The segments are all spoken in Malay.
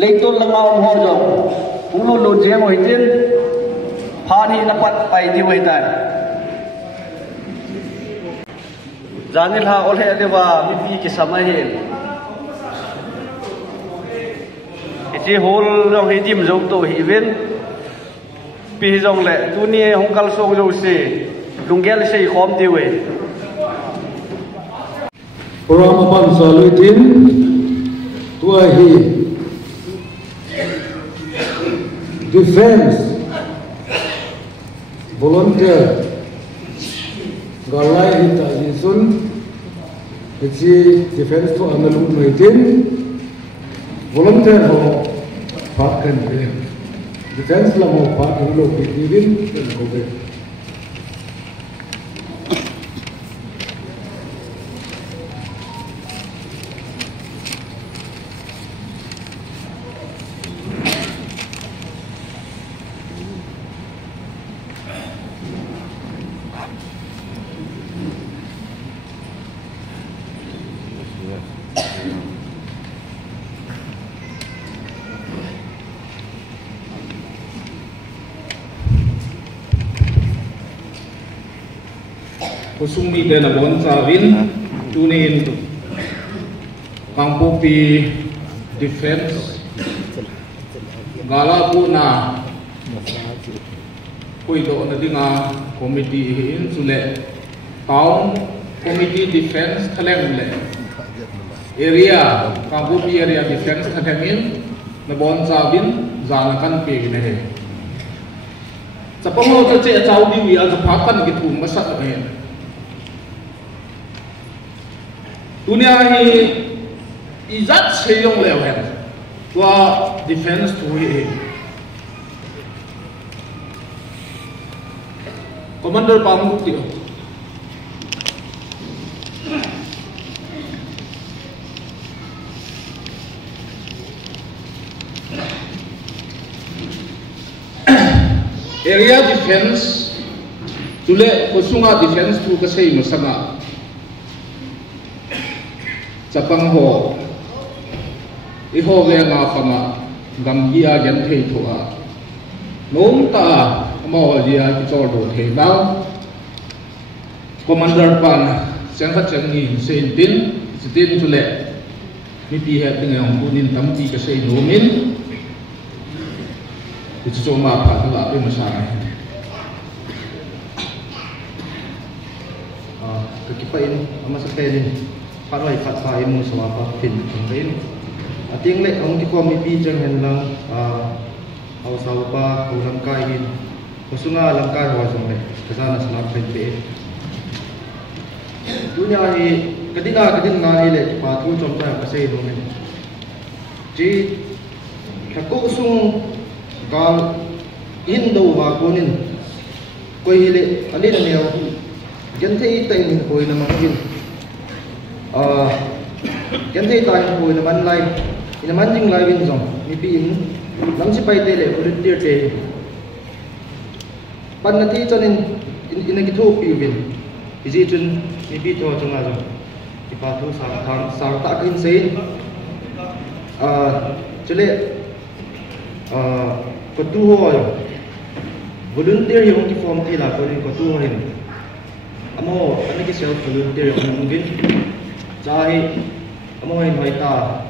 leiton langau ho jo pulu lu je mo hitin phani na pat pai di wai tai janil ha olhe dewa mi pi ki samai hin iti hol rong hi dim jong to hi ven pi jong le tu ni hong kal song jo se lungel se khom di we Program pan salutin tua hi defense volunteer galai hita isun iti defense to analu maitin volunteer ho pakan defense la mo pakan lo bidin ko be Kusumi dan abon sawin tunin kampupi defense galapu na kuido na dinga committee in sule town committee defense thalem le area kampupi area defense thamin na bon sawin zanakan pe ne he sapamo to che chaudi wi al phakan ki thum masat ne dunia hi izat seyong lewen tua defense tu hi commander pamuk tio area defense tule kosunga defense tu kasei masanga Sapang ho iho le nga kama gam gia gen thei thoa nom ta mo dia ki chor do thei dau commander pan sang khat chang ni sein tin chule mi pi he ting ang punin tam pi ka sei nomin ti chu ma pha la pe ma sa ka ki pa in ama sa pelin Paroi fatwa imu sawapa pin kengin. Ating le ang komiti jangan lang au sawapa ulang kain. Kusunga lang kai wa jong le. Kasana sanap pe. Dunia hi kadina nga ile patu jom ta kasai no men. Ji thako sung gal indo wa konin. Koi hile alin neo genthei tai min koi na mangin. Ganti tayo po naman live inaman ding live in zong ipin lang si pai tele volunteer te pan nati chanin inagitho piwin iji chun ipi to chunga zong ipatho sa ta kin sein chule ko tu ho volunteer yung ki form ti la ko ni ko tu ho hin amo ani ki self volunteer yung ngin Jahi, amo hin hoi ta.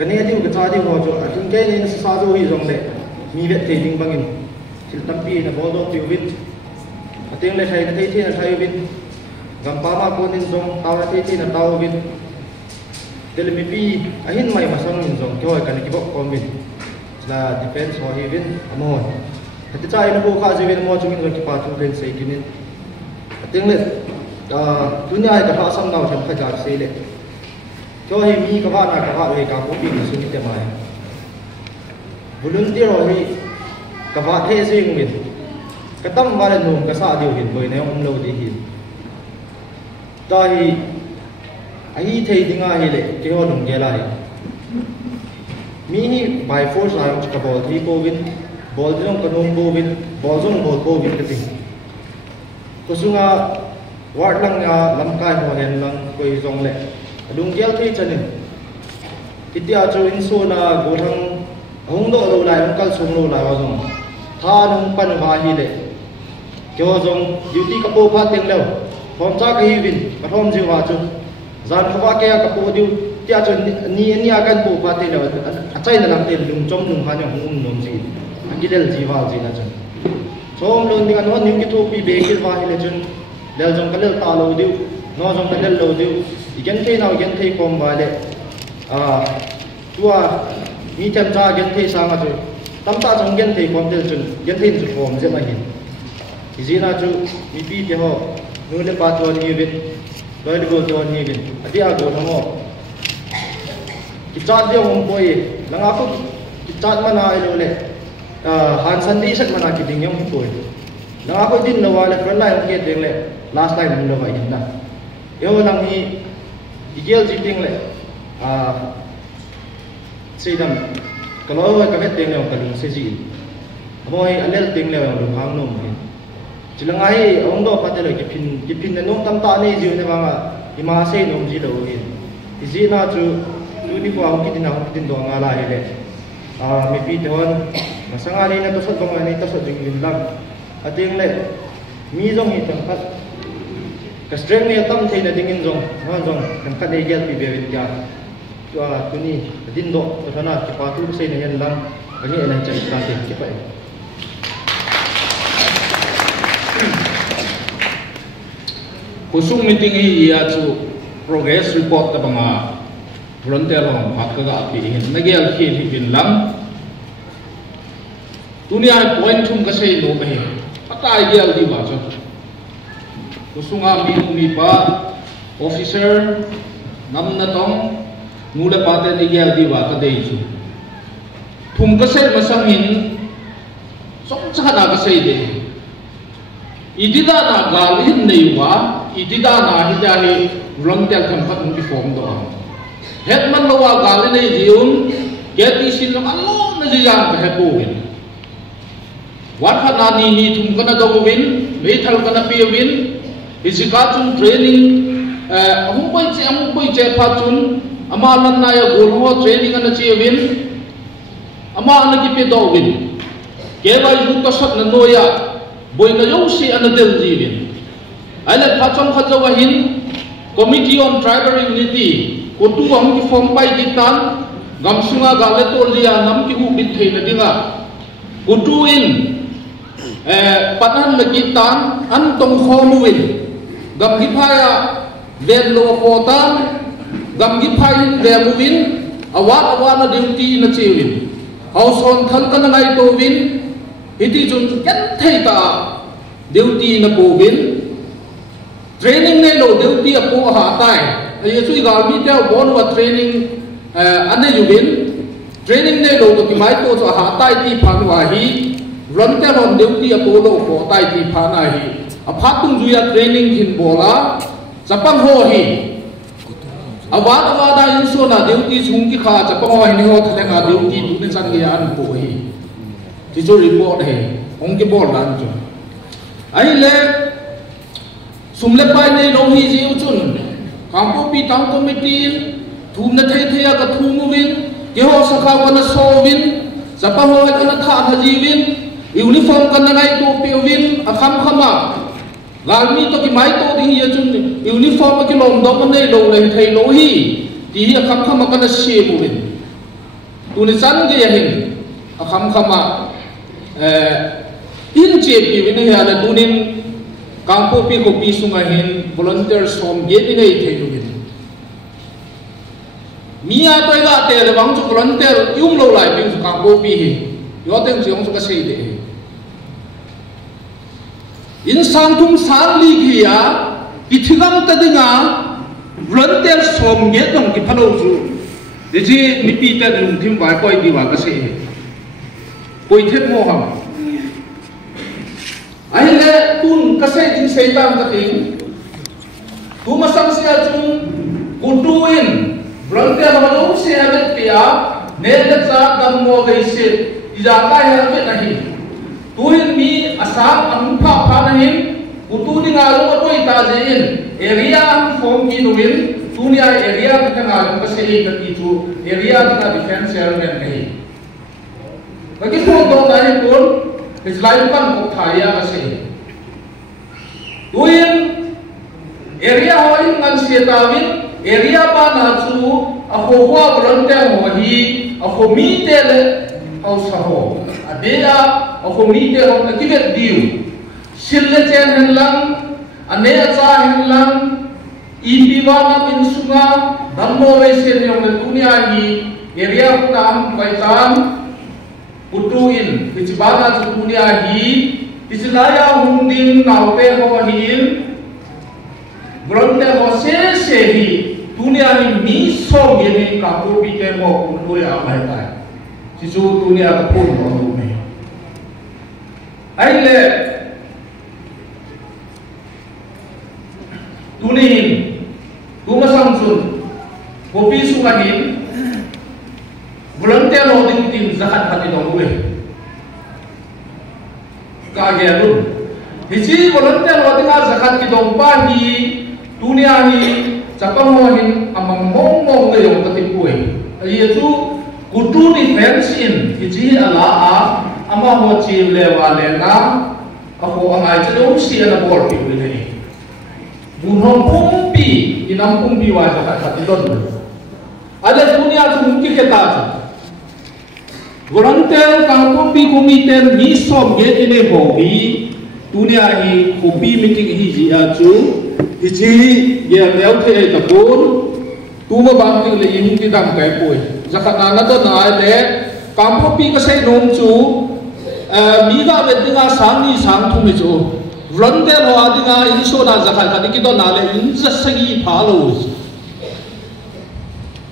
Kani ati ko cha di ho jo atung ke ni sa jo hi jong le. Mi vet te ding bangin. Sil tampi na bodo ti wit. Ating le thai thai thi na thai wit. Gam pa ma ko nin jong taw na thai thi na taw wit. Del mi pi ahin mai masang nin jong ko kan ki bok kom wit. La defense ho hi win amo. Ati cha ina bo kha je win mo chung in ki pa chung len sei kinin. Ating le dunia ka ha sam nau them khajar sei le cho hi mi ka ba na ka ha le ka ko pi ni su ni te mai volunteer ho hi ka ba the sei ngin ka tam ba le num ka sa diu hin boi ne om lo di hin ta hi ai thei dinga hi le ke ho num ge lai mi hi by force ai ka bol thi ko win bol jong ka num bo win bol jong bol ko win ka ti ko sunga ward lang lam kai ho hen lang koi jong le dung gel thi chanin titia chu in so na go thang hong do lo lai hong kal song lo lai wa jong tha nong pan wa hi le kyo jong duty ka po pha teng lo form cha ka hi win ka thom ji wa chu zan khawa ke ka po diu tia chu ni akan po pha te lo achai na lam te lung chom lung ha nyong hong nom ji agilel ji wa ji na chu som lo ni kan ho nim ki thu pi be ki wa hi le chun lel jong ka lel ta lo diu no jong ka lel lo diu igen thei nào igen thei kom ba le tua ni chan cha gen thei sang a chu tam ta jong gen thei kom tel chun gen thei chu kom je ma hin izina chu mi pi te ho nu le pa to ni vin doi le go to ni vin atia go thamo ki chat de hom poi langa ko ki chat mana ai lo le han san di sak mana ki ding yom poi langa ko din lo wa le front line ke ding le last line lo wa hin na yo nang hi igel ji ding le sedam kalau ka vet ding le ka lung se ji moi alel ding le lu hang nom hin chilangai ong do patelo ki pin na nom tam ta nei ji ne ba ima se nom ji lo hin ji na chu ni ko ang kitin ang kitin do nga la hele mi pi don masanga ni na to sot bang ni to sot jing lim lam ating le mi jong hi tam khat ka strength ni tam thei na dingin jong ha jong kam ka nei gel pi be wit ya to tu ni din do to thana ki pa tu se na yan lam ani ana chan ka te ki pa kusung meeting hi ya chu progress report ta banga volunteer long phat ka ga pi hin nagel khi hi bin lam dunia point thum ka sei no me patai gel di ba chu kusunga mi pa officer nam na tong mula pate ni gel di ba ka dei chu thum ka sei masang hin song cha na ka sei de idida na galin nei wa idida na hidali volunteer tham khat mu form do hetman lo wa galin nei jiun get isin lo allo na ji yang ka hepo win wat khana ni thum kana do win me thal kana pi win isika chun training ahum poi che pha chun ama lan na ya gol ho training ana che win ama ana ki pe do win ke ba yu ka sat na no ya boina yo si ana del ji win ala pha chong kha jawa hin committee on tribal unity ko tu am ki form pai ki tan gam sunga ga le tol dia nam ki hu bit thei na dinga ko tu in patan lagi tan an tong khomu win gam gi phaya ven lo ko tan gam gi phai le mu win awa na duty na che win house on thal kan ngai to win hiti chun ken thei ta duty na po win training ne lo duty a po ha tai ye chui ga mi te bon wa training ane yu win training ne lo to ki mai to so ha tai ti phan wa hi volunteer on duty a po lo ko tai ti phan a hi a phat tung ju ya training hin bola chapang ho hi awada in so na duty chung ki kha chapang ho ni ho thale nga duty tu ne san ge an po hi ti jo report he ong ki bol dan jo ai le sumle pai nei lo hi ji u chun kampo pi tang committee thum na thei thei ka thum win ke ho sakha wa na so win chapang ho ka na tha na ji win uniform kan na ngai to pe win a kham khama galmi to ki mai to ding ye chun uniform ki lom do man nei lo le thei lo hi ti hi kham khama kan se mu win tu ni san ge ya hin a kham khama in che pi win ya la tunin kampo pi ko pi sunga hin volunteer som ge ni nei thei lo win mia to ga te le wang chu volunteer yung lo lai pi kampo pi hi yo teng chiong chu ka sei de in sang thum sang li khia ithigam ta dinga volunteer som ge tong ki phalo chu de ji mi pi ta lung thim bai koi di wa ka se koi thep mo ham ai le tun ka se din se tam ka ting tu ma sang sia chung ku tu in volunteer ma lo se avet pia ne ta cha dam mo ge se ija ka ha pe nahi tuhin mi asam am pha nahin utu ni nga lo to ita je in area am form ki nuin tu dunia area kita nggak kasih itu area kita defense airmen kayak bagi foto dari pun Israel kan kok kaya kasih tuin area hoin ngan sietawin area mana tu aku gua beranteng wahi aku mitel au saho adela aku mitel au akibat diu sille chen henlang ane acha henlang ipiwana bin sunga dammo wesen yang dunia ini area kutam kaitan utuin kecibana dunia ini isilaya hundin naupe hawahin berante hose sehi dunia ini miso gini kaku bike mo undu ya amai sisu dunia pun undu me aile dunin duma samsun kopi sungahin berante lo din zakat hati dong gue kagerun hiji berante lo din zakat ki dong pahi dunia ini cakap mohin amang mong ngayong ketipuy yaitu kudu defensin hiji ala ama ho chi lewa lena ako ang ay chadong siya na bol pipili bunong pumpi inang pumpi wa zakat hati don ada dunia tu mungkin kita Gorantel kang pumpi kumiten misom get ini hobi dunia ini hobi meeting hiji aju hiji ya leo the tapun tuma bang le yin ti dam kai poi zakat na to na de kang pumpi ka sai nom chu mi ga be dinga sang ni sang thu mi chu Rante lo adinga inso na zakat ka dikito na le inja sagi phalo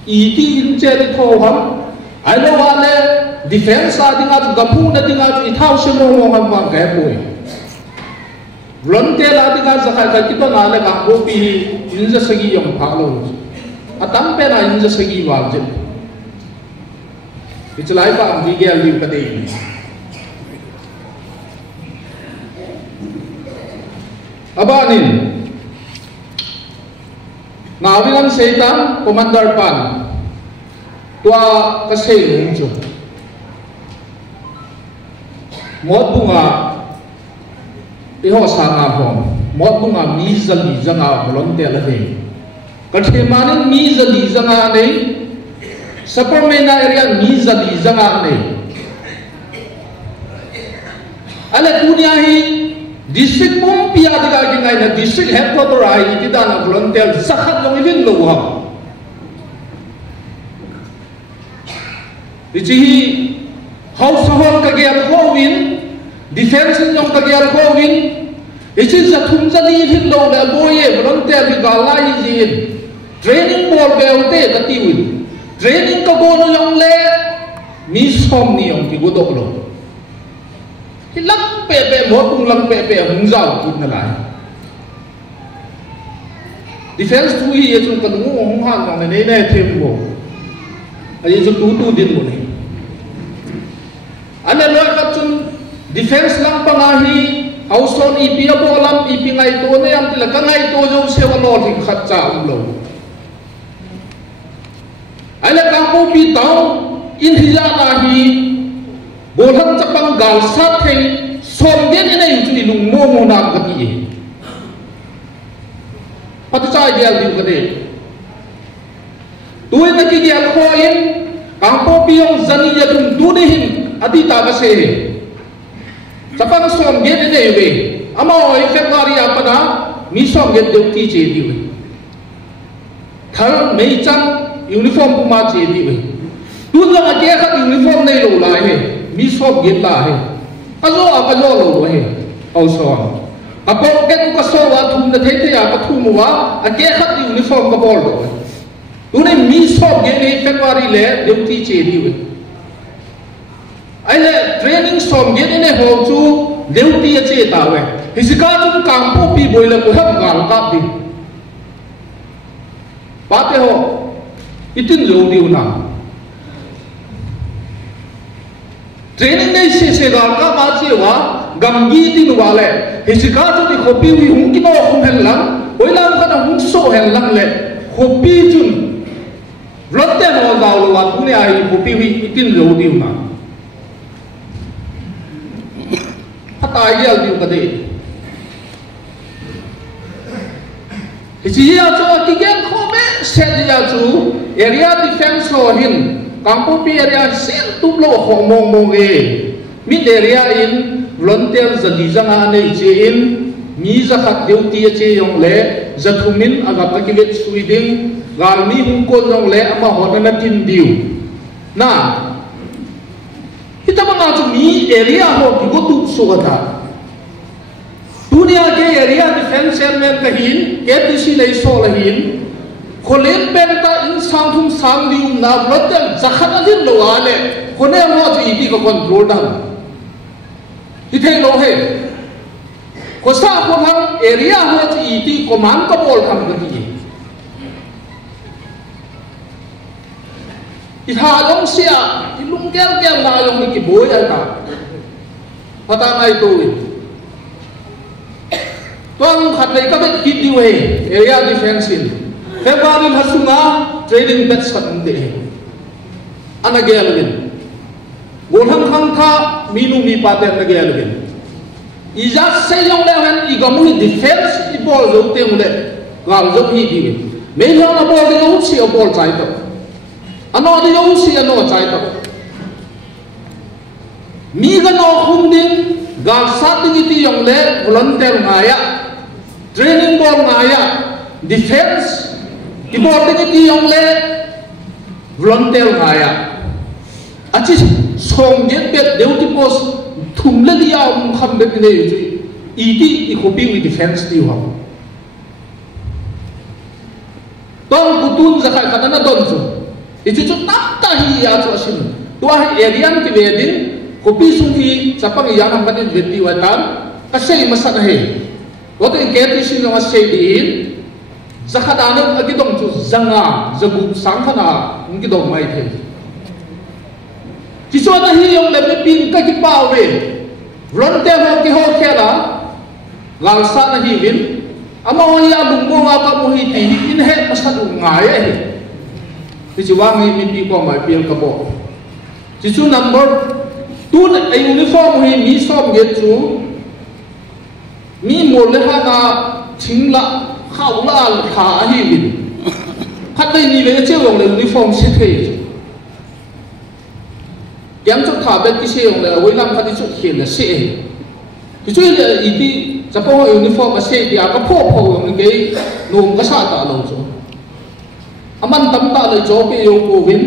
iti inche de tho ham ailo wale defense adinga gapu na dinga ithau shemo mo ham ma ga poi Rante la dinga zakat ka dikito na le ka ko pi inja sagi yong phalo atam pe na inja sagi wal je ichlai pa am gi gel li pa de Abanin Nabilan Satan Commander Pan Tua kasih nungju Mod bunga Iho sanga hom Mod bunga mizali zanga volunteer lagi Kathemanin mizali zanga ne Supermena area mizali zanga ne Ala dunia hi District pumpi adiga kingai na district headquarter ai kita na volunteer zakat long ilin lo ha ichi house hall ka ge khowin defense nyong ka ge khowin ichi za thum za ni ilin lo la boye volunteer bi galai jin training bol be ute ka tiwin training ka bono yong le mi som ni yong ki godok lo Hilang pepe motung lang pepe hungzau kit na lai. Defense tu hi ye chung kanungu hong han nang nei nei them mo. Ai chung tu din mo ni. Ane loi ka chung defense lang pa nga hi hauson ipi abo lam ipi ngai to ne am tila ka ngai to jo se wa lo thi khat cha lo. Ane ka po pi tao in hi ja na hi Bolan capang gal sate somden ina yuju ilung momo nam kati patu cai gel di kade tuwe na ki gel koin kang po piyong zani ya tum dunehin adita kase capang somden ina yuwe ama oi February apa na mi somden duty che diwe thal mei chang uniform puma che diwe tu la ake khat uniform nei lo lai he mi sop get la he kazo lo he also apo get ko so wa thum na the the ya pa thum wa ake khat uniform ka bol do tu ne mi sop ge nei February le duty che di we ai le training som ge ne ho chu duty che ta we hisika chu kam po pi boi la ko ham gal ka di pa te ho itin lo di una Training này sẽ gặp các bạn chị hóa gầm ghi tin vào lệ thì chỉ có cho thì khổ biêu thì không kí nó không hèn lắm với làm cái nào không sổ hèn lắm lệ kopi chun rotte no dau lo wa tu ne ai kopi wi itin lo diu na hata yel diu ka de Isi ya tu kigen kome set ya tu area defense lo hin kampupi area sen tu lo homong mong mid area in volunteer zadizanga ne che in mi zakat duty che yong le zathumin aga pakivet suiding galmi hungkon yong le ama hodana tin diu na kita mga tu mi area ho kigotu sugata dunia ke area defense chairman kahin KTC lay so lahin kholen penta in sanghum sangliu na blotel zakhana din lo ale khone mo tu ibi ko control dan ithei lo he ko sa ko hang area ho tu ibi command ko bol kham ga ti itha long sia ilung gel gel la long ki boy ata pata ngai tu tuang khat lai ka bet ki diu he area defense in February hasunga training batch khat de ana gel gen bolhang khang tha minu mi pa ter na gel gen ija se yong le han I gamu defense I bol zo te mu le gal zo hi di me lo na bol de yo si o bol chai to ano de yo si ano chai to mi ga no khum din gal sa ti ti yong le volunteer ngaya training bol ngaya defense ibor de ti yong le volunteer ngaya achi song get bet duty post thum le dia kham bet ne iti I khopi wi defense ti wa tong putun zakai khana don chu ichi chu tap ta hi ya chu asin tua area ki vedin kopi sungi sapang yang ang kanin veti watan kasi masad he wato iketi sin nga shadin zakadano agidong chu zanga zabu sangkhana ngidong mai the kiso na hi yung lepe pin ka ki pawe volunteer ho ki ho khela lalsa na hi win amo ya bungbo nga ka mo hi ti in he masad ngai he kiso wangi mi pi ko mai pil ka bo kiso number tun ay uniform hi mi som ge chu mi mo le ha na thingla khawla kha hi win khat dai ni le che wong le uniform se thei yang chu tha bet ki se yong le wei lam kha ti chu khen le se ki chu le I ti chapo uniform a se dia ka pho pho yong ge nom ka sa ta lo chu aman tam ta le jo ke yo ko win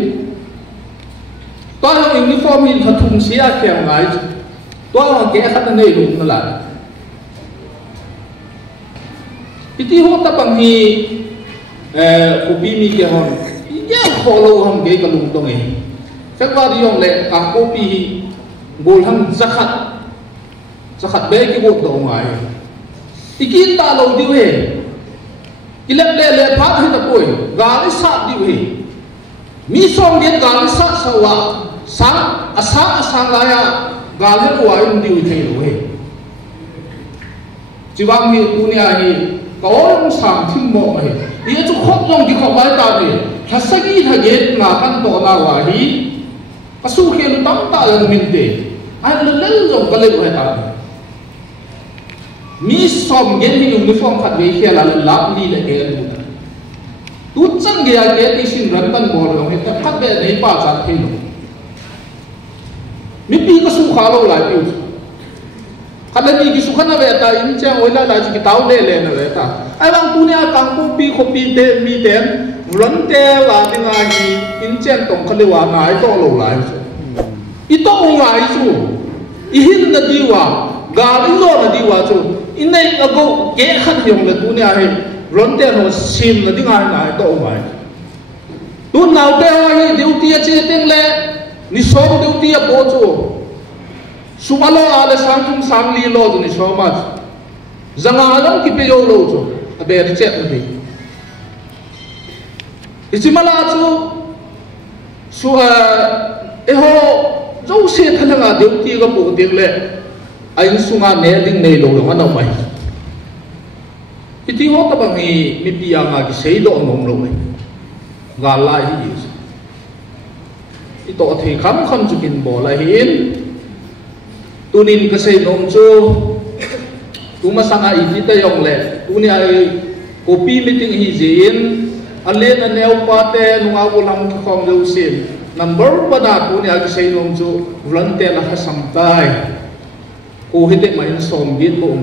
toa uniform in thum sia kheng ngai toa ke khat nei lum na la iti ho ta pang hi khopi mi ke hon ya kholo ham ge ka lum tong e February yong le ka kopi hi bol hang zakhat be ki bot do ngai ikin ta lo diu he ilep le pha hi ta koi ga le sa diu he mi song ge ga le sa sawa sang asang gaya gale wa yung diu thei lo he chiwang hi dunia hi kawong sang thing mo ma he I chu khop long di khop mai ta ni thasagi thage na kan to na wa hi pasu khel tam ta la min te ai le le lo ka le he ta mi som ge ni uniform khat ve khela la lap ni le ge lu tu chang ge ya ge ti sin ran ban bo lo he ta khat be nei pa cha thei lo mi pi ka su kha lo lai pi khala ni ki su khana ve ta in chang oi la la ji ki tau le le na ve ta ai wang tu ne tang pu pi kho pi te mi ten volunteer la ding a hi in chen tong khale wa ngai to lo lai I to ngai chu I hin na di wa ga I lo na di wa chu in nei a go ge khat yong le tu ne a hi volunteer no sim na ding a ngai to ngai tu nau te wa hi duty a che teng le ni som duty a po chu sumalo ale samtum samli lo ni so much zanga long ki pe yo lo chu a be ri chet ni isimala chu su e ho zo se thalanga duty ga po ding le ai sunga ne ding nei lo lo na mai iti ho ta bang mi pia nga ki sei do ngom lo ga la hi ito the kham kham chu kin bo la hin tunin ka sei nom chu tuma sanga iti ta yong le tuni ai kopi meeting hi jin alen na neu pa te nunga ulam ki khom lo sim number pada tuni ai sei nom chu volunteer la khasam tai ko hite mai som git bo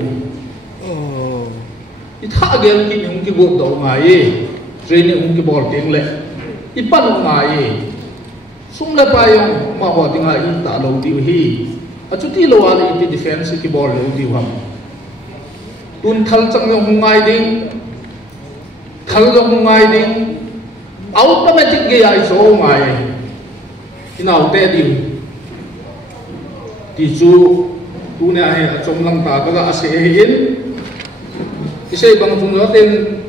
itha gel ki hung ki bo do ngai training hung ki bol teng le ipan ngai sung la pa yung ma ho tinga i ta lo di hi achuti lo ala i defense ki bol lo di ham tun thal chang yung hungai ding thal yung hungai ding automatic ge ai so ngai inaw te di ti chu tu ne ai chom lang ta ka ase hin isay bang tung natin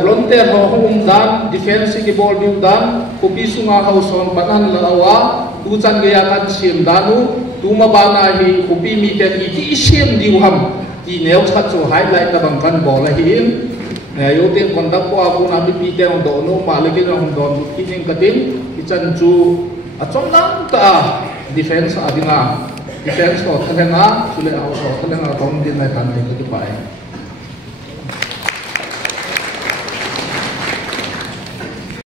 volunteer ho hum dan defense ki bol biu dan kopi sunga hauson panan lawa tu chan ge yakan sim danu tu ma bana hi kopi mi te ti sim diu ham ti neu chat so highlight ta bang kan bol hin yo ten kontak ko apu na pi te on do no ma le ke no don ki ning katin ki chan chu a chom lang ta defense adinga defense ko thalenga sule au so thalenga tom din na tan ni ki pai